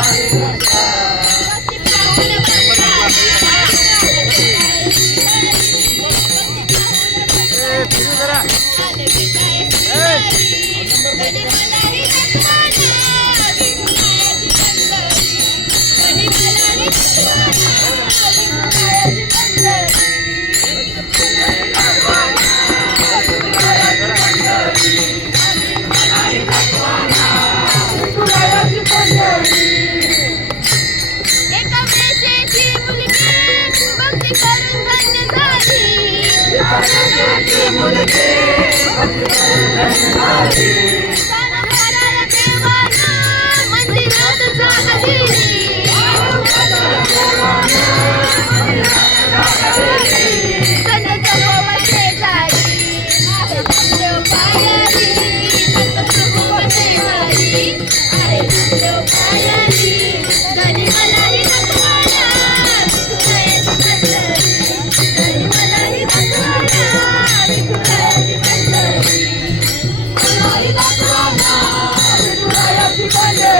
Bye. முருகே